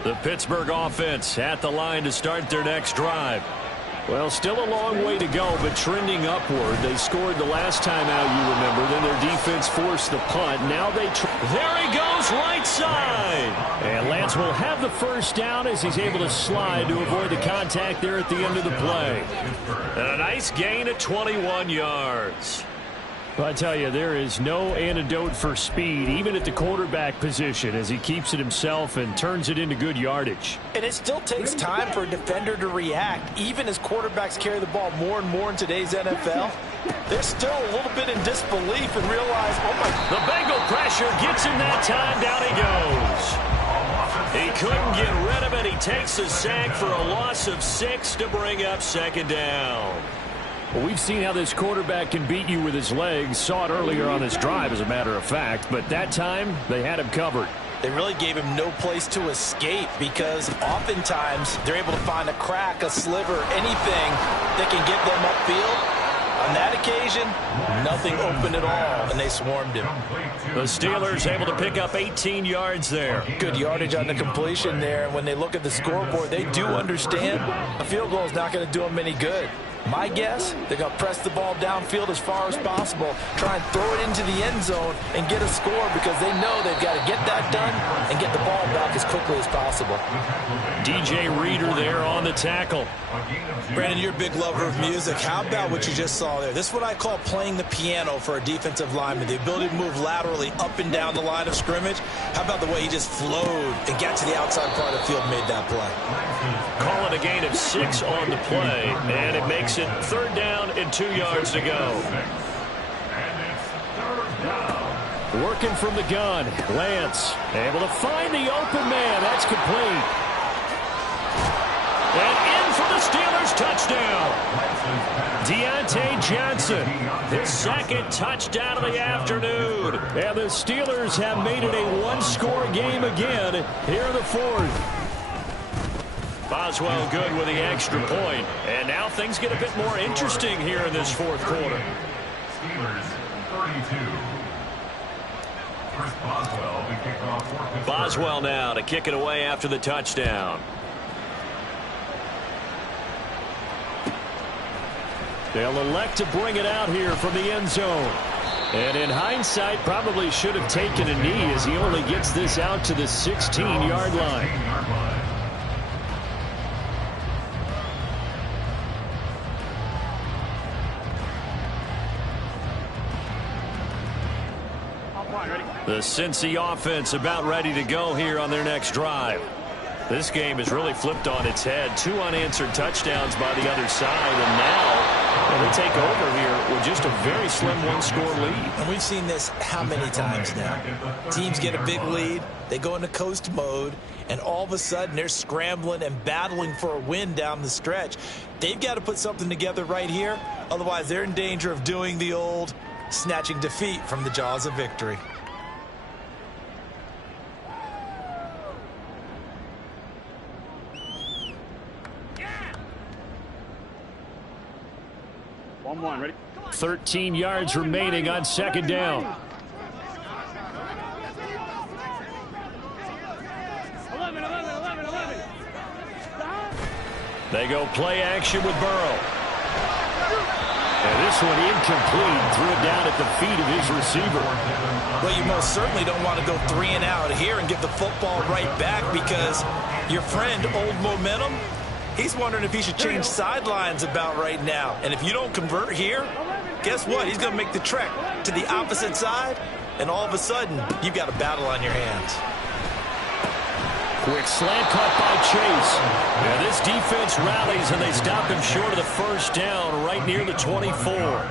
The Pittsburgh offense at the line to start their next drive. Well, still a long way to go, but trending upward. They scored the last time out, you remember. Then their defense forced the punt. Now they there he goes, right side. And Lance will have the 1st down as he's able to slide to avoid the contact there at the end of the play. And a nice gain of 21 yards. Well, I tell you, there is no antidote for speed, even at the quarterback position, as he keeps it himself and turns it into good yardage. And it still takes time for a defender to react, even as quarterbacks carry the ball more and more in today's NFL. They're still a little bit in disbelief and realize, oh my... The Bengal pressure gets him that time. Down he goes. He couldn't get rid of it. He takes a sack for a loss of 6 to bring up 2nd down. Well, we've seen how this quarterback can beat you with his legs. Saw it earlier on this drive, as a matter of fact. But that time, they had him covered. They really gave him no place to escape because oftentimes they're able to find a crack, a sliver, anything that can get them upfield. On that occasion, nothing open at all, and they swarmed him. The Steelers able to pick up 18 yards there. Good yardage on the completion there. And when they look at the scoreboard, they do understand a field goal is not going to do them any good. My guess, they're going to press the ball downfield as far as possible, try and throw it into the end zone and get a score because they know they've got to get that done and get the ball back as quickly as possible. DJ Reader there on the tackle. Brandon, you're a big lover of music. How about what you just saw there? This is what I call playing the piano for a defensive lineman, the ability to move laterally up and down the line of scrimmage. How about the way he just flowed and got to the outside part of the field and made that play? Call it a gain of 6 on the play, and it makes it 3rd down and 2 yards to go. Working from the gun, Lance able to find the open man. That's complete. And in for the Steelers touchdown. Deontay Johnson, his second touchdown of the afternoon. And the Steelers have made it a one-score game again here in the fourth. Boswell good with the extra point. And now things get a bit more interesting here in this fourth quarter. Steelers 32. First Boswell to kick off for Pittsburgh. Boswell now to kick it away after the touchdown. They'll elect to bring it out here from the end zone. And in hindsight, probably should have taken a knee as he only gets this out to the 16-yard line. The Cincy offense about ready to go here on their next drive. This game is really flipped on its head. 2 unanswered touchdowns by the other side, and now they take over here with just a very slim one-score lead. And we've seen this how many times now? Teams get a big lead, they go into coast mode, and all of a sudden they're scrambling and battling for a win down the stretch. They've got to put something together right here, otherwise they're in danger of doing the old snatching defeat from the jaws of victory. Ready? 13 yards remaining on second down. 11. They go play action with Burrow. And this one incomplete. Threw it down at the feet of his receiver. Well, you most certainly don't want to go 3 and out here and give the football right back, because your friend, Old Momentum, he's wondering if he should change sidelines about right now. And if you don't convert here, guess what? He's going to make the trek to the opposite side, and all of a sudden, you've got a battle on your hands. Quick slant caught by Chase. Yeah, this defense rallies, and they stop him short of the first down right near the 24.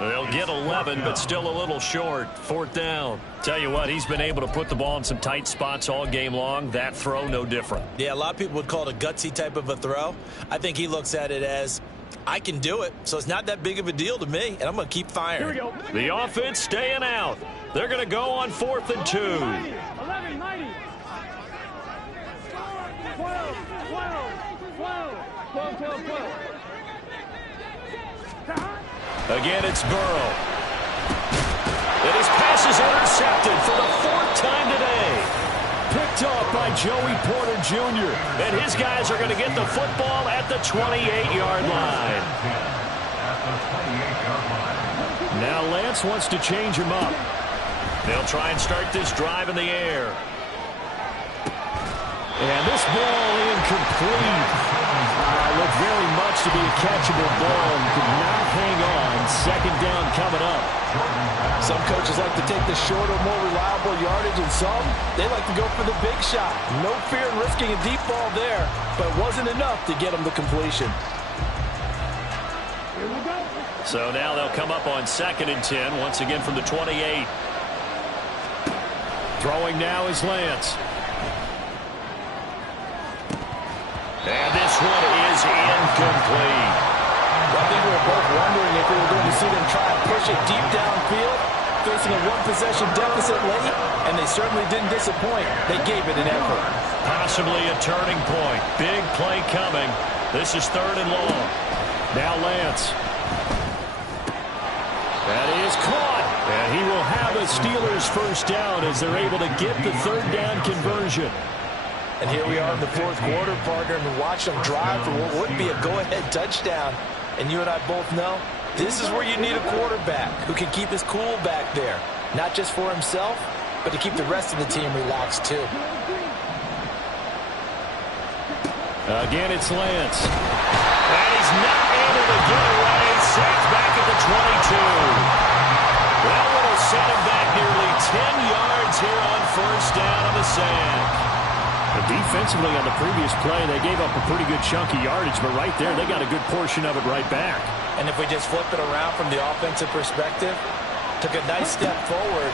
They'll get 11, but still a little short. Fourth down. Tell you what, he's been able to put the ball in some tight spots all game long. That throw, no different. Yeah, a lot of people would call it a gutsy type of a throw. I think he looks at it as, I can do it, so it's not that big of a deal to me, and I'm going to keep firing. Here we go. The offense staying out. They're going to go on 4th and 2. 11, 90. 12. Again, it's Burrow. And his pass is intercepted for the 4th time today. Picked off by Joey Porter Jr. And his guys are going to get the football at the 28-yard line. Now Lance wants to change him up. They'll try and start this drive in the air. And this ball incomplete. Looked very much to be a catchable ball and could not hang on. Second down coming up. Some coaches like to take the shorter, more reliable yardage, and some, they like to go for the big shot. No fear in risking a deep ball there, but it wasn't enough to get them the completion. So now they'll come up on 2nd and 10, once again from the 28. Throwing now is Lance. And this one is incomplete. Well, I think we were both wondering if we were going to see them try and push it deep downfield, facing a one-possession deficit late, and they certainly didn't disappoint. They gave it an effort. Possibly a turning point. Big play coming. This is 3rd and long. Now Lance. That is caught. And he will have a Steelers first down as they're able to get the 3rd down conversion. And here we are in the 4th quarter, partner, and watch them drive for what would be a go-ahead touchdown. And you and I both know this is where you need a quarterback who can keep his cool back there, not just for himself, but to keep the rest of the team relaxed too. Again, it's Lance. And he's not able to get away. Sacked back at the 22. That will set him back nearly 10 yards here on first down on the sack. Defensively on the previous play, they gave up a pretty good chunk of yardage, but right there, they got a good portion of it right back. And if we just flip it around from the offensive perspective, took a nice step forward,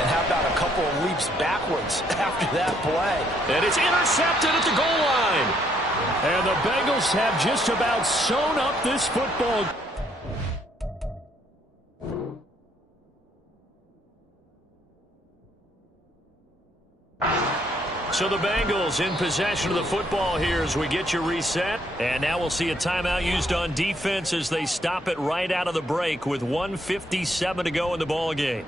and how about a couple of leaps backwards after that play? And it's intercepted at the goal line. And the Bengals have just about sewn up this football. So the Bengals in possession of the football here as we get you reset. And now we'll see a timeout used on defense as they stop it right out of the break with 1:57 to go in the ball game.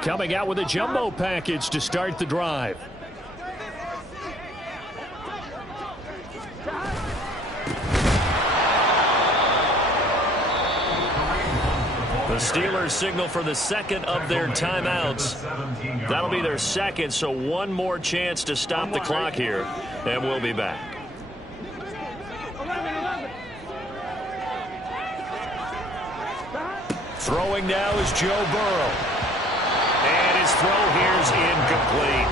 Coming out with a jumbo package to start the drive. The Steelers signal for the second of their timeouts. That'll be their second, so one more chance to stop the clock here, and we'll be back. Throwing now is Joe Burrow. And his throw here is incomplete.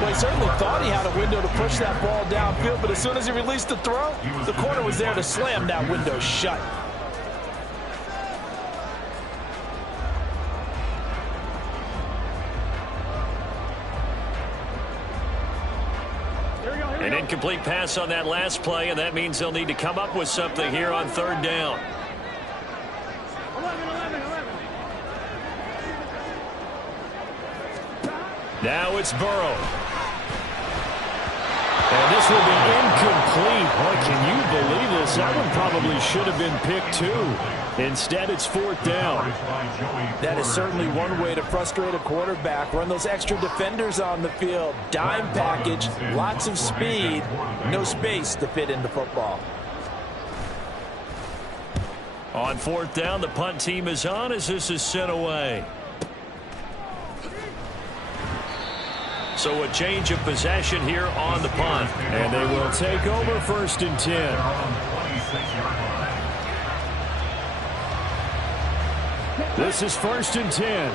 Well, he certainly thought he had a window to push that ball downfield, but as soon as he released the throw, the corner was there to slam that window shut. An incomplete pass on that last play, and that means they'll need to come up with something here on third down. 11. Now it's Burrow. And this will be incomplete. Boy, can you believe this? That one probably should have been picked too. Instead, it's fourth down. That is certainly one way to frustrate a quarterback. Run those extra defenders on the field. Dime package, lots of speed, no space to fit into football. On fourth down, the punt team is on as this is sent away. So a change of possession here on the punt. And they will take over first and 10. This is first and 10.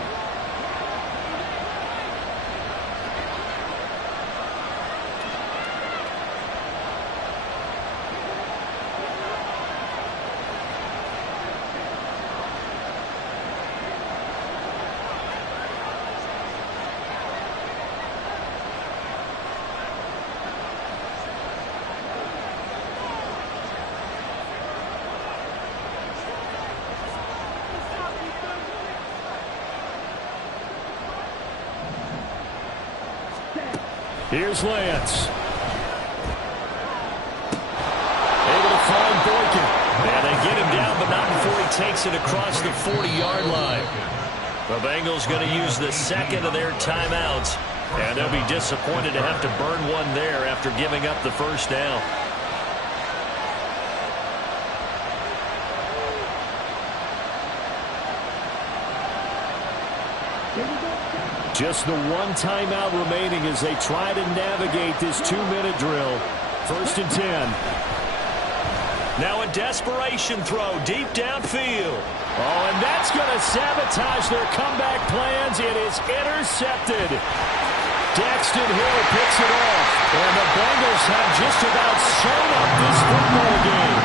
Here's Lance. Able to find Boykin. And they get him down, but not before he takes it across the 40-yard line. The Bengals going to use the second of their timeouts. And they'll be disappointed to have to burn one there after giving up the first down. Just the one timeout remaining as they try to navigate this 2-minute drill. First and 10. Now a desperation throw deep downfield. Oh, and that's going to sabotage their comeback plans. It is intercepted. Daxton Hill picks it off. And the Bengals have just about sewn up this football game.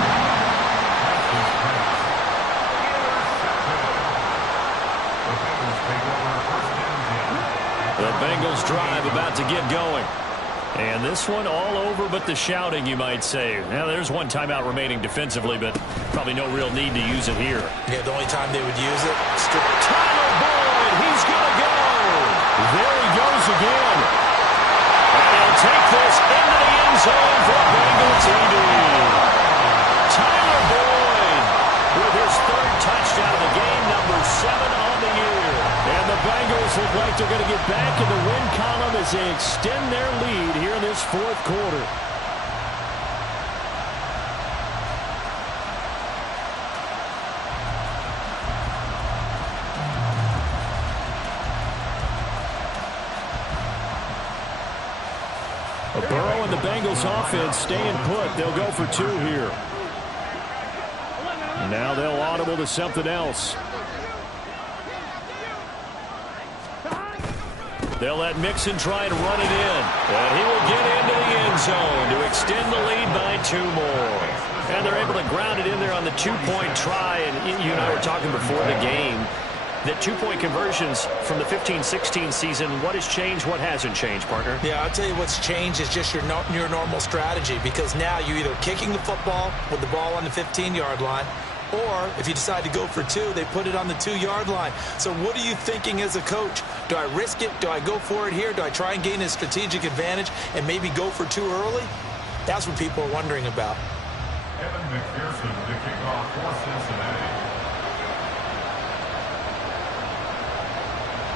The Bengals drive about to get going. And this one all over but the shouting, you might say. Now, there's one timeout remaining defensively, but probably no real need to use it here. Yeah, the only time they would use it. Tyler Boyd, he's going to go. There he goes again. And he'll take this into the end zone for Bengal TD. Tyler Boyd with his third touchdown of the game, number 7 on the year. And the Bengals look like they're going to get back in the win column as they extend their lead here in this fourth quarter. Burrow and the Bengals offense staying put. They'll go for 2 here. Now they'll audible to something else. They'll let Mixon try and run it in. And he will get into the end zone to extend the lead by 2 more. And they're able to ground it in there on the 2-point try. And you and I were talking before the game that 2-point conversions from the 15-16 season, what has changed, what hasn't changed, partner? Yeah, I'll tell you what's changed is just your normal strategy, because now you're either kicking the football with the ball on the 15-yard line, Or if you decide to go for 2, they put it on the 2-yard line. So what are you thinking as a coach? Do I risk it? Do I go for it here? Do I try and gain a strategic advantage and maybe go for 2 early? That's what people are wondering about. Evan McPherson to kick off for Cincinnati.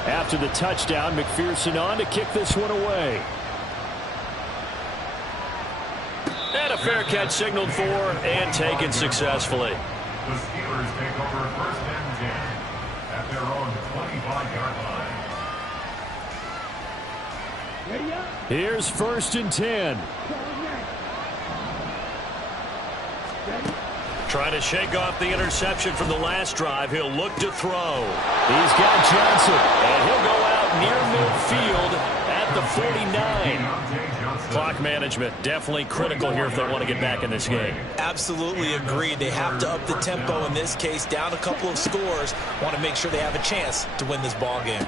After the touchdown, McPherson on to kick this one away. And a fair catch signaled for and taken successfully. The Steelers take over 1st and 10 at their own 25-yard line. Here's 1st and 10. Trying to shake off the interception from the last drive. He'll look to throw. He's got Johnson. And he'll go out near midfield at the 49. Clock management definitely critical here if they want to get back in this game. Absolutely agreed. They have to up the tempo in this case, down a couple of scores. Want to make sure they have a chance to win this ball game.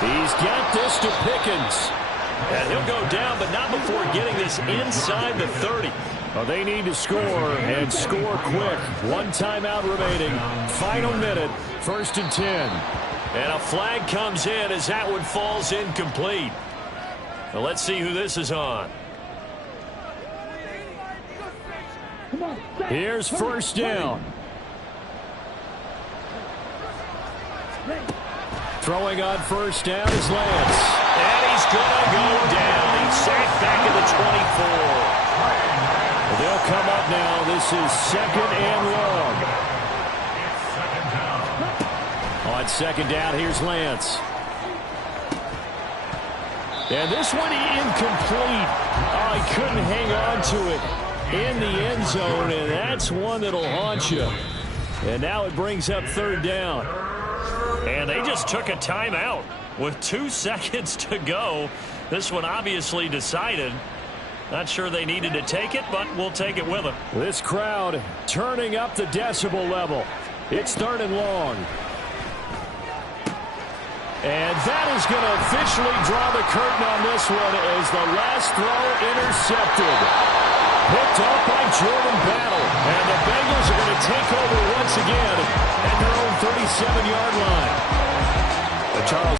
He's got this to Pickens. And he'll go down, but not before getting this inside the 30. Well, they need to score, and score quick. 1 timeout remaining. Final minute, 1st and 10. And a flag comes in as that one falls incomplete. Well, let's see who this is on. Here's 1st down. Throwing on 1st down is Lance. And he's going to go down. He's sacked back at the 24. They'll come up now. This is 2nd and long. On 2nd down, here's Lance. And this one incomplete. Oh, he couldn't hang on to it in the end zone, and that's one that'll haunt you. And now it brings up 3rd down. And they just took a timeout with 2 seconds to go. This one obviously decided. Not sure they needed to take it, but we'll take it with them. This crowd turning up the decibel level. It's 3rd and long. And that is going to officially draw the curtain on this one as the last throw intercepted. Picked off by Jordan Battle. And the Bengals are going to take over once again at their own 37-yard line. Charles